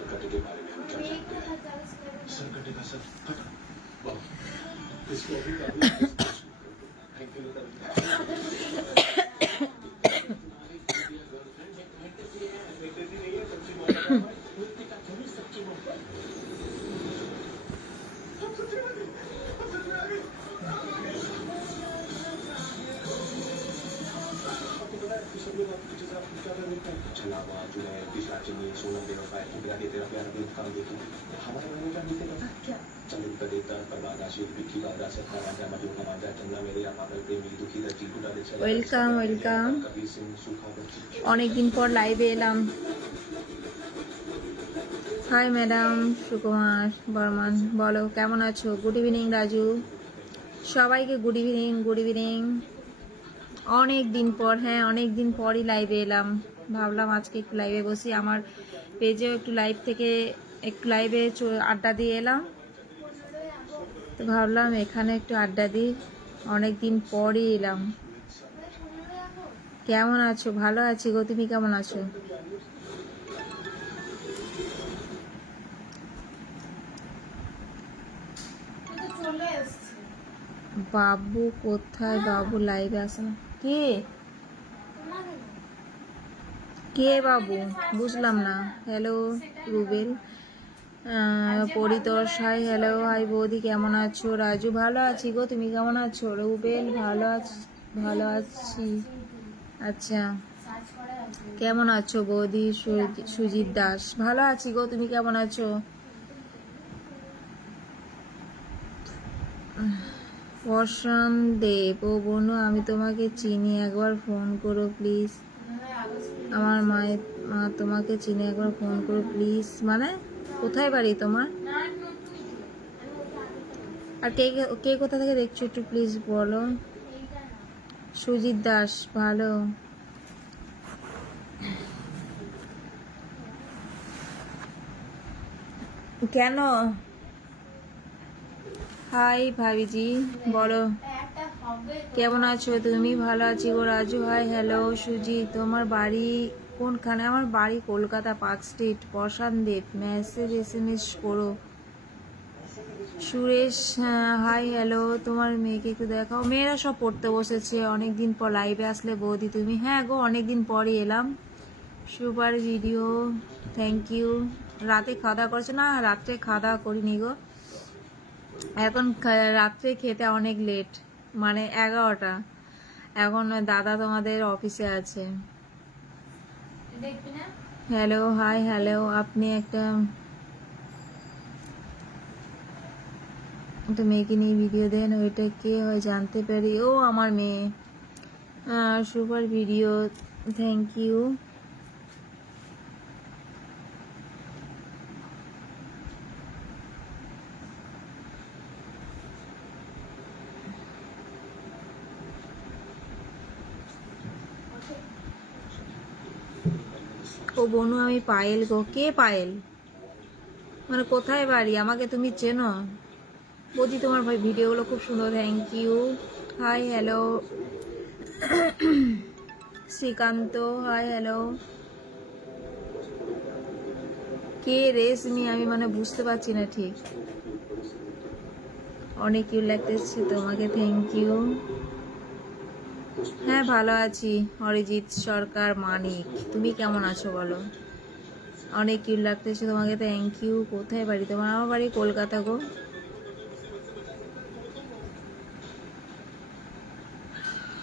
सरकटे के बारे में हम क्या जानते हैं? सरकटे का सर कटा। वाह, इसको अभी काफी थैंक ওয়েলকাম ওয়েলকাম, অনেকদিন পর লাইভে এলাম। হাই ম্যাডাম সুকুমার বর্মন, বলো কেমন আছো? গুড ইভিনিং রাজু, সবাইকে গুড ইভিনিং। গুড ইভিনিং, অনেক দিন পর, হ্যাঁ অনেক দিন পরই লাইভে এলাম। ভাবলাম আজকে একটু লাইভে বসি, আমার পেজেও একটু লাইভ থেকে একটু লাইভে আড্ডা দিয়ে এলাম, তো ভাবলাম এখানে একটু আড্ডা দিই, অনেক দিন পরই এলাম। কেমন আছো? ভালো আছি গো, তুমি কেমন আছো? বাবু কোথায়? বাবু লাইভে আসে না। কে কে বাবু? বুঝলাম না। Hello Rubel, Paritosh hi, hello hi বৌদি কেমন আছো? রাজু ভালো আছি গো, তুমি কেমন আছো? রুবেল ভালো আছি। আচ্ছা, কেমন আছো বৌদি? সুজিত দাস ভালো আছি গো, তুমি কেমন আছো? বর্ষণ দেব, ও বনু আমি তোমাকে চিনি, একবার ফোন করো প্লিজ। আমার মায়ের মা তোমাকে চিনি, একবার ফোন করো প্লিজ। মানে কোথায় বাড়ি তোমার? আর কে কে কোথা থেকে দেখছো একটু প্লিজ বলো। সুজিত দাস ভালো। কেন? হাই ভাবিজি, বলো কেমন আছো তুমি? ভালো আছি গো রাজু হাই, হ্যালো সুজি, তোমার বাড়ি কোনখানে? আমার বাড়ি কলকাতা, পার্ক স্ট্রিট। প্রশান্ত দেব মেসেজ SMS করো। সুরেশ হাই, হ্যালো, তোমার মেয়েকে একটু দেখাও। মেয়েরা সব পড়তে বসেছে, অনেকদিন পর লাইভে আসলে বৌদি তুমি। হ্যাঁ গো, অনেকদিন পরই এলাম। Super video, thank you. রাতে খাওয়া দাওয়া করেছো? না রাত্রে খাওয়া দাওয়া করিনি গো, এখন রাত্রে খেতে অনেক লেট, মানে 11টা। এখন দাদা তোমাদের অফিসে আছে। হ্যালো হাই, হ্যালো, আপনি একটা মেয়েকে নিয়ে ভিডিও দেন, ওইটা কে হয় জানতে পারি? ও আমার মেয়ে। Super video, thank you. ও বনু আমি পায়েল গো। কে পায়েল? মানে কোথায় বাড়ি? আমাকে তুমি চেনো? বৌদি তোমার ভাই ভিডিওগুলো খুব সুন্দর, thank you. Hi hello Srikanth, hi hello. কে রেশমি? আমি মানে বুঝতে পারছি না ঠিক। অনেক কিউট লাগতেছে তোমাকে, থ্যাংক ইউ। হ্যাঁ ভালো আছি। অরিজিৎ সরকার মানিক, তুমি কেমন আছো বলো? অনেক কিউট লাগতেছে তোমাকে, থ্যাংক ইউ। কোথায় বাড়ি তোমার? আমার বাড়ি কলকাতা গো।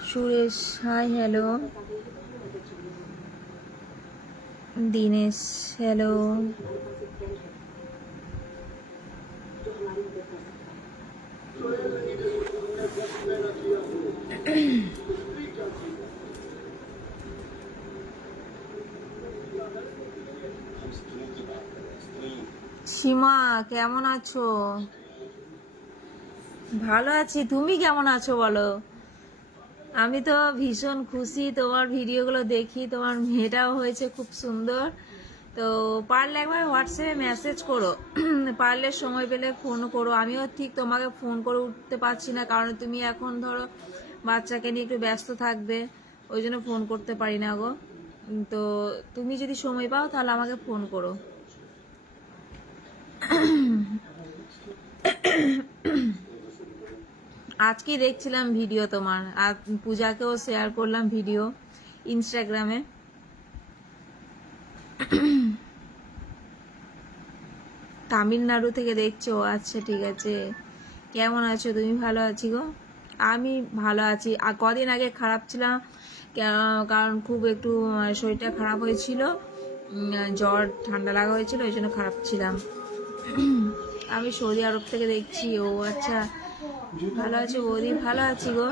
Suresh hi, hello. Dinesh hello. Seema কেমন আছো? ভালো আছি, তুমি কেমন আছো বলো? আমি তো ভীষণ খুশি, তোমার ভিডিওগুলো দেখি, তোমার মেয়েটাও হয়েছে খুব সুন্দর। তো পারলে একবার হোয়াটসঅ্যাপে মেসেজ করো, পারলে সময় পেলে ফোন করো। আমিও ঠিক তোমাকে ফোন করে উঠতে পারছি না, কারণ তুমি এখন ধরো বাচ্চাকে নিয়ে একটু ব্যস্ত থাকবে, ওই জন্য ফোন করতে পারি না গো। তো তুমি যদি সময় পাও তাহলে আমাকে ফোন করো। আজকে দেখছিলাম ভিডিও তোমার, আর পূজাকেও শেয়ার করলাম ভিডিও ইনস্টাগ্রামে। তামিলনাড়ু থেকে দেখছো? আচ্ছা ঠিক আছে। কেমন আছো তুমি? ভালো আছি গো, আমি ভালো আছি। আর কদিন আগে খারাপ ছিলাম, কারণ খুব একটু শরীরটা খারাপ হয়েছিল, জ্বর ঠান্ডা লাগা হয়েছিল, ওই জন্য খারাপ ছিলাম। আমি সৌদি আরব থেকে দেখছি। ও আচ্ছা, ভালো আছো বৌদি? ভালো আছি গো।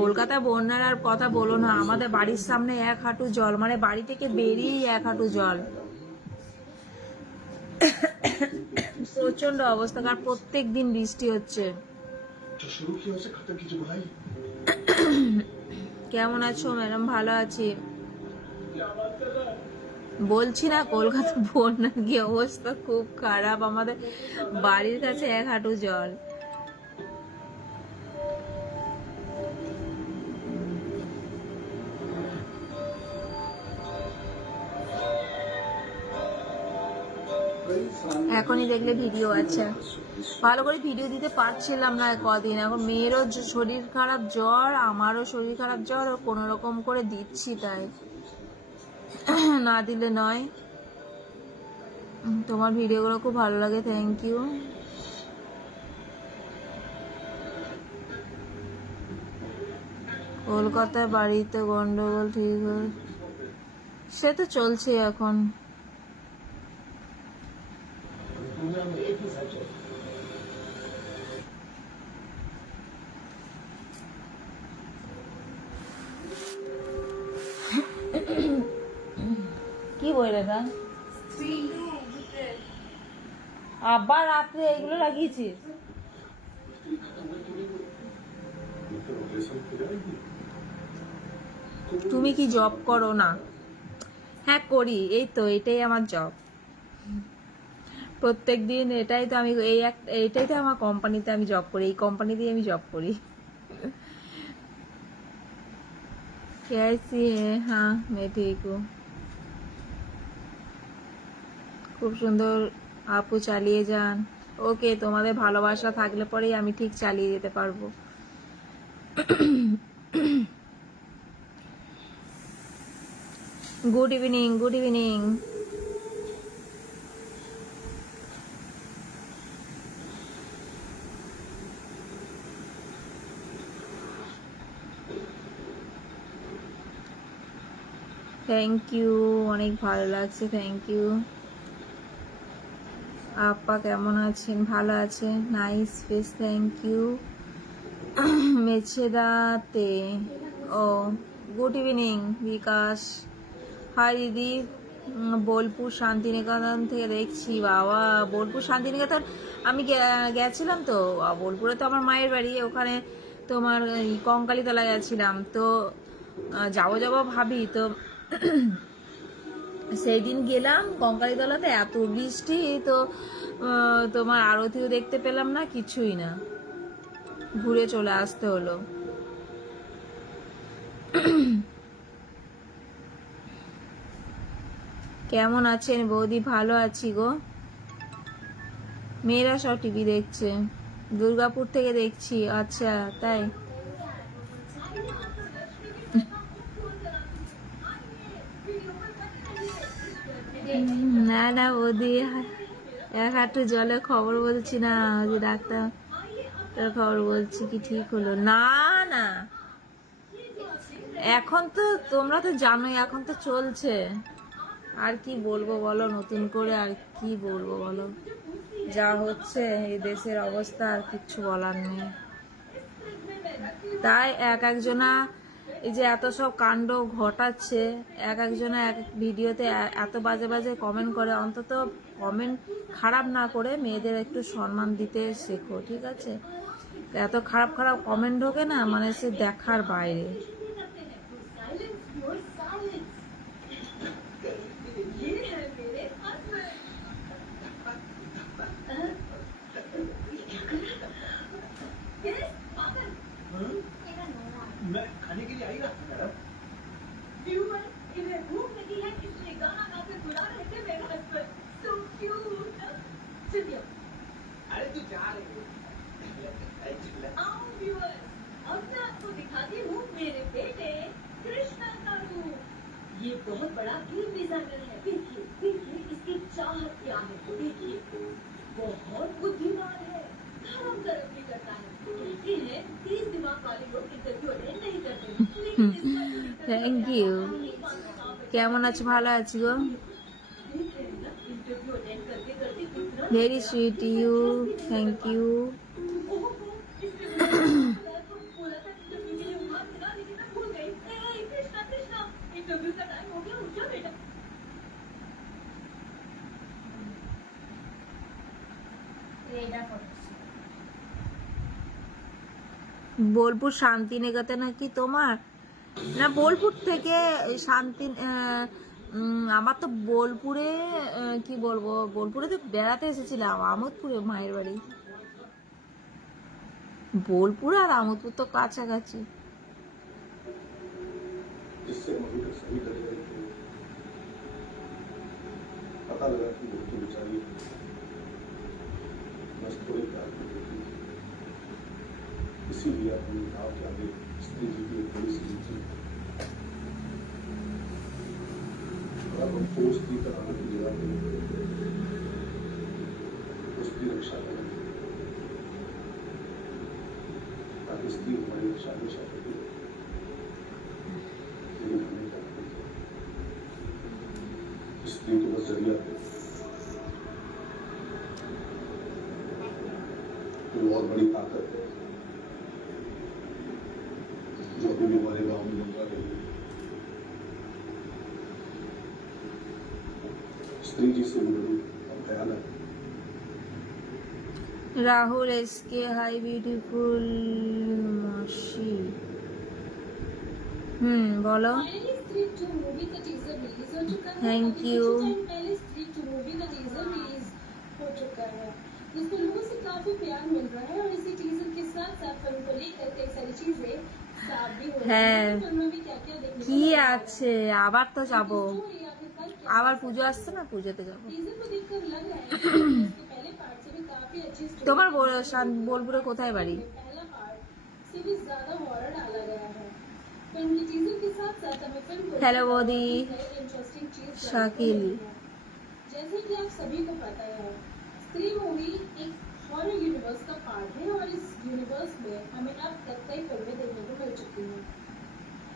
কলকাতা বন্যার আর কথা বলো না, আমাদের বাড়ির সামনে 1 হাঁটু জল, মানে বাড়ি থেকে বেরিয়েই 1 হাঁটু জল। প্রচন্ড অবস্থা, কারণ প্রত্যেক দিন বৃষ্টি হচ্ছে। কেমন আছো ম্যাডাম? ভালো আছি। বলছি না কলকাতা বন্যার কি অবস্থা, খুব খারাপ, আমাদের বাড়ির কাছে 1 হাঁটু জল। এখনই দেখলে ভিডিও? আচ্ছা, ভালো করে ভিডিও দিতে পারছিলাম না কদিন। এখন মেয়েরও শরীর খারাপ, জ্বর, আমারও শরীর খারাপ, জ্বর, কোনো রকম করে দিচ্ছি, তাই না দিলে নয়। তোমার ভিডিওগুলো খুব ভালো লাগে, থ্যাংক ইউ। কলকাতায় বাড়িতে গন্ডগোল ঠিক হয়, সে তো চলছে এখন। কি বললে না? আবার রাত্রে এগুলো লাগিয়েছিস? তুমি কি জব করো? না, হ্যাঁ করি, এই তো এটাই আমার জব। প্রত্যেক দিন এটাই তো আমি, এইটাই তো আমার কোম্পানিতে আমি জব করি, এই কোম্পানিতেই আমি জব করি। कैसी है? हाँ मैं ठीक हूँ। খুব সুন্দর আপু, চালিয়ে যান। ওকে, তোমাদের ভালোবাসা থাকলে পরেই আমি ঠিক চালিয়ে যেতে পারবো। Good evening, good evening. Thank you, অনেক ভালো লাগছে, থ্যাংক ইউ। আপা কেমন আছেন? ভালো আছে, নাইস ফেস, থ্যাংক ইউ। মেছেদাতে, ও গুড ইভিনিং বিকাশ। হাই দিদি, বোলপুর শান্তিনিকেতন থেকে দেখছি। বাবা, বোলপুর শান্তিনিকেতন আমি গেছিলাম তো, বোলপুরে তো আমার মায়ের বাড়ি, ওখানে তোমার কঙ্কালীতলা গেছিলাম তো, যাবো যাবো ভাবি তো, সেই দিন গেলাম কঙ্কালীতলাতে, এত বৃষ্টি তো তোমার আরতিও দেখতে পেলাম না, কিছুই না, ঘুরে চলে আসতে হলো। কেমন আছেন বৌদি? ভালো আছি গো। মেয়েরা সব টিভি দেখছে, দুর্গাপুর থেকে দেখছি। আচ্ছা তাই? না না বৌদি, 1 হাঁটু জলে খবর বলছি না, যে ডাক্তার খবর বলছি কি ঠিক হলো না। না এখন তো তোমরা তো জানোই, এখন তো চলছে। আর কি বলবো বলো, নতুন করে আর কি বলবো বলো, যা হচ্ছে এই দেশের অবস্থা, আর কিচ্ছু বলার নেই। তাই একজনা এই যে এত সব কাণ্ড ঘটাচ্ছে, একজনা এক ভিডিওতে এত বাজে বাজে কমেন্ট করে, অন্তত কমেন্ট খারাপ না করে মেয়েদের একটু সম্মান দিতে শেখো, ঠিক আছে? এত খারাপ খারাপ কমেন্ট ঢোকে না, মানে সে দেখার বাইরে। मैं खाने के लिए आई ना मैडम। इन्हें भूख लगी है, इसलिए गाना गाते बुला रहे थे मेरे हस्बैंड। So cute। चलिए अरे तू जा रही है आओ व्यूअर्स अब मैं आपको दिखाती हूँ मेरे बेटे कृष्णा का रूप ये बहुत बड़ा गेम डिजाइनर है देखिए देखिए इसकी चाहत क्या है देखिए बहुत बुद्धिमान है धर्म कर्म भी करता है कहते हैं तेज दिमाग वाले लोग इंटरव्यू अटेंड नहीं करते लेकिन इसका जो interview Thank है, you. अपनी बात का काम है। কেমন আছো? ভালো আছি গো। देख रहे हैं ना इंटरव्यू अटेंड करते करते कितना very sweet you, thank you. Interview का टाइम हो गया उठ जा बेटा বোলপুর শান্তিনিকেতন নাকি তোমার? না, বোলপুর থেকে শান্তি আমার তো বোলপুরে কি বলবো, বোলপুরে তো বেড়াতে এসেছিলাম, আমোদপুরে মায়ের বাড়ি। বোলপুর আর আমোদপুর তো কাছাকাছি। जिससे मधु के सभी डरे थे पता लगा कि वो तो बेचारी बस थोड़े प्यार को देती थी इसीलिए अपने गाँव के आगे स्त्री जी की एक बड़ी सी थी और अब हमको उस स्त्री का आने की जगह पे उसकी रक्षा करें ताकि स्त्री हमारी रक्षा हमेशा करती रहे लेकिन हमें क्या करते स्त्री तो बस जरिया है कोई और बड़ी ताकत है जो अभी भी हमारे गांव में मंगा रही है स्त्री जी से मिलूं अब भयानक है রাহুল এসকে, হাই বিউটিফুল মাসি। বলো। फाइनली स्त्री 2 मूवी का टीजर रिलीज हो चुका है Thank अभी you. कुछ टाइम पहले स्त्री 2 मूवी का टीजर रिलीज हो चुका है जिसमें लोगों से काफी प्यार मिल रहा है और इसी टीजर के साथ साथ फिल्म को लेकर कई सारी चीजें साफ भी हो रही है। हैं फिल्म में भी क्या क्या देखने को কি मिल रहा है। আছে, আবার তো যাবো, स्टोरी आखिरकार क्या আবার है? পুজো আসছে না, পুজোতে যাবো। टीजर को देखकर लग रहा है कि इसके पहले पार्ट से भी काफी अच्छी स्टोरी তোমার বোলপুরে कोথায় বাড়ি? पहला पार्ट से भी ज्यादा हॉरर डाला गया है फिल्म के टीजर के साथ साथ हमें फिल्म को हेलो मोदी, इंटरेस्टिंग चीज शाकिल। जैसे कि आप सभी को पता है स्त्री मूवी एक हॉरर यूनिवर्स का पार्ट है और इस यूनिवर्स में हमें अब तक कई फिल्में देखने को मिल चुकी हैं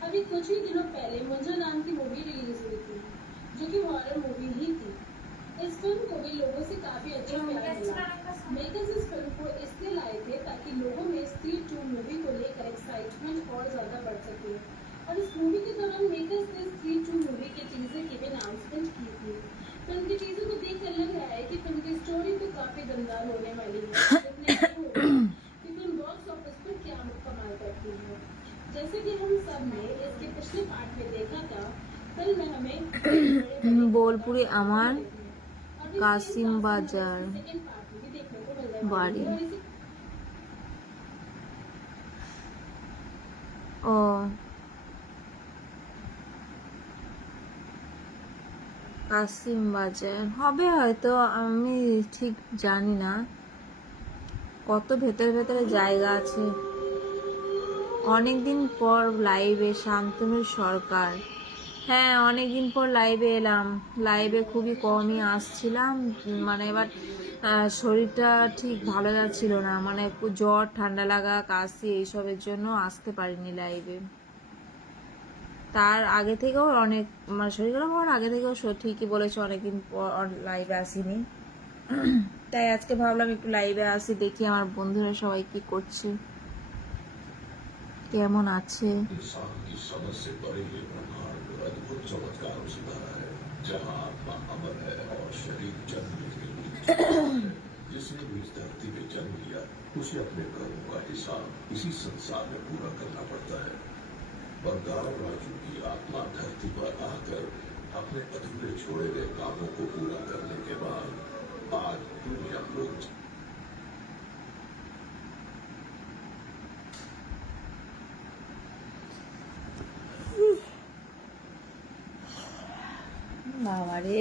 अभी कुछ ही दिनों पहले मुंजा नाम की मूवी रिलीज हुई थी जो कि हॉरर मूवी ही थी इस फिल्म को भी लोगों से काफी अच्छा प्यार मिला मेकर्स इस फिल्म को इसलिए लाए थे ताकि लोगों में स्त्री 2 मूवी को लेकर एक्साइटमेंट और ज्यादा बढ़ सके और इस मूवी के दौरान मेकर्स ने स्त्री 2 मूवी के टीजर की भी अनाउंसमेंट की थी फिल्म के टीजर को देखकर लग रहा है कि फिल्म की स्टोरी तो काफी दमदार होने वाली है देखने को होगा कि फिल्म बॉक्स ऑफिस पर क्या कमाल करती है जैसे कि हम सब ने इसके पिछले पार्ट में देखा था फिल्म में हमें বোলপুরে আমার और भी कासिम same बाजार सेकंड पार्ट में भी देखने को मिल रहा है बाड़ी। और इसी ও কাসিম বাজার হবে হয়তো, আমি ঠিক জানি না, কত ভেতরে ভেতরে জায়গা আছে। অনেকদিন পর লাইভে, শান্তনু সরকার। হ্যাঁ, অনেকদিন পর লাইভে এলাম, লাইভে খুবই কমই আসছিলাম, মানে এবার শরীরটা ঠিক ভালো যাচ্ছিল না, মানে একটু জ্বর, ঠান্ডা লাগা, কাশি এইসবের জন্য আসতে পারিনি লাইভে। তার আগে থেকেও অনেক, মানে শরীর খারাপ হওয়ার আগে থেকেও ঠিকই বলেছে, অনেকদিন পর লাইভে আসিনি, তাই আজকে ভাবলাম একটু লাইভে আসি, দেখি আমার বন্ধুরা সবাই কি করছে, কেমন আছে। इंसान की समझ से परे ये ब्रह्मांड अद्भुत चमत्कारों से भरा है जहाँ आत्मा अमर है और शरीर जन्म लेने के लिए जिसने भी इस धरती पे जन्म लिया उसे अपने कर्मों का हिसाब इसी संसार में पूरा करना पड़ता है बंगाल राजू की आत्मा धरती पर आकर अपने अधूरे छोड़े गए कामों को पूरा करने के बाद आज दुनिया लोग বাবারে,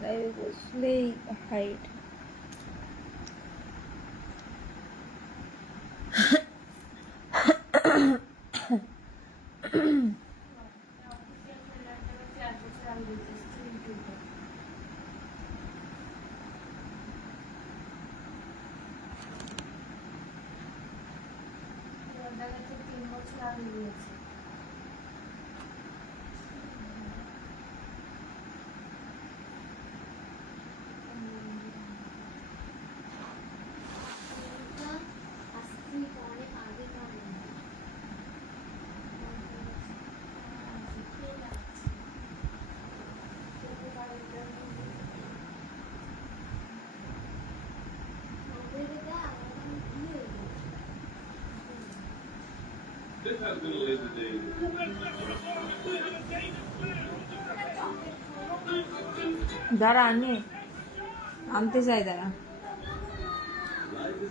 লাইভে বসলেই হাইট। দাঁড়া আনি আনতে চাই, দাঁড়া।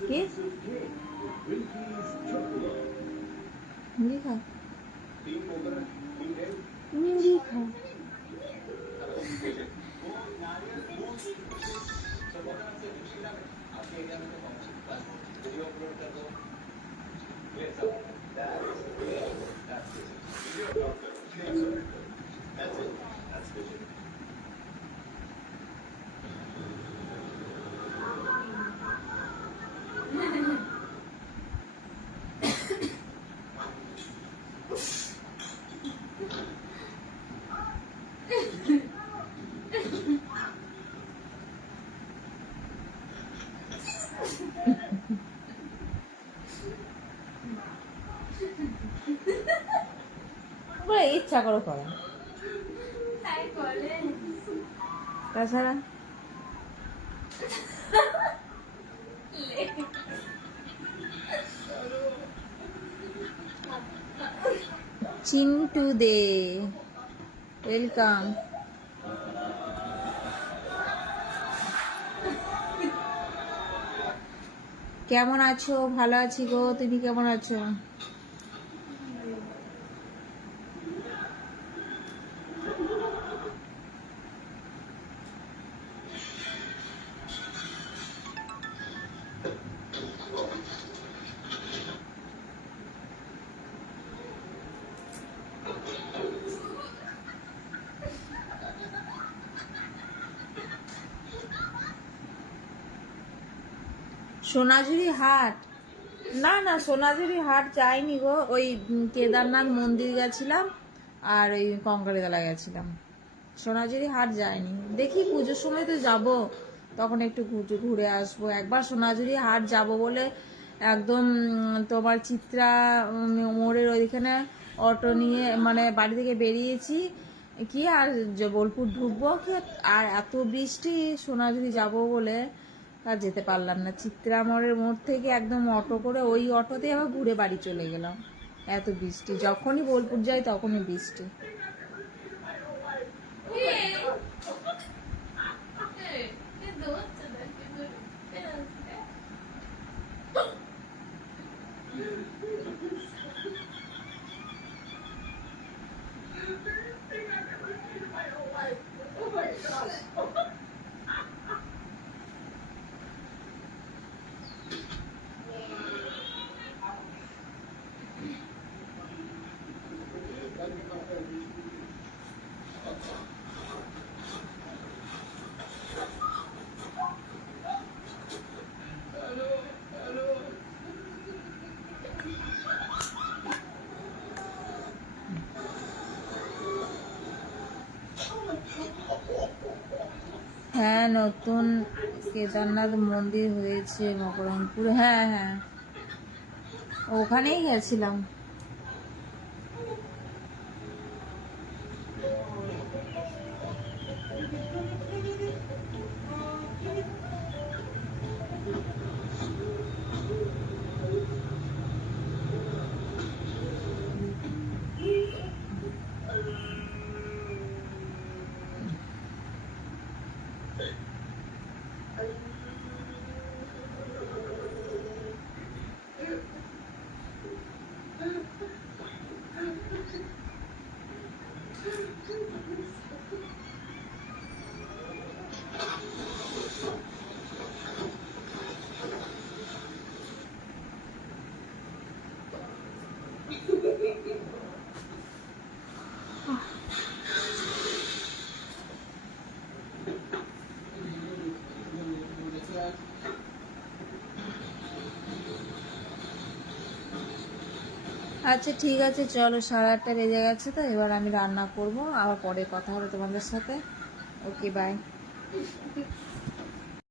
কি মুড়ি খা, মুড়ি খা। বলে ইচ্ছা করে করে, তাছাড়া চিন্টু দে ওয়েলকাম। কেমন আছো? ভালো আছি গো, তুমি কেমন আছো? সোনাঝুরি হাট, না না সোনাঝুরি হাট যাইনি গো, ওই কেদারনাথ মন্দির গেছিলাম আর ওই কঙ্কালীতলা গেছিলাম। সোনাঝুরি হাট যাইনি, দেখি পুজোর সময় তো যাব, তখন একটু ঘুরে আসবো। একবার সোনাঝুরি হাট যাব বলে একদম তোমার চিত্রা মোড়ের ওইখানে অটো নিয়ে মানে বাড়ি থেকে বেরিয়েছি কি আর বোলপুর ঢুকবো কি, আর এত বৃষ্টি সোনাঝুরি যাব বলে আর যেতে পারলাম না। চিত্রা মোড় থেকে একদম অটো করে ওই অটোতে আবার ঘুরে বাড়ি চলে গেলাম, এত বৃষ্টি। যখনই বোলপুর যাই তখনই বৃষ্টি। হ্যাঁ, নতুন কেদারনাথ মন্দির হয়েছে মকরমপুর, হ্যাঁ হ্যাঁ ওখানেই গেছিলাম। আচ্ছা ঠিক আছে, চলো 8:30 বেজে গেছে, তো এবার আমি রান্না করব, আবার পরে কথা হবে তোমাদের সাথে। Okay bye.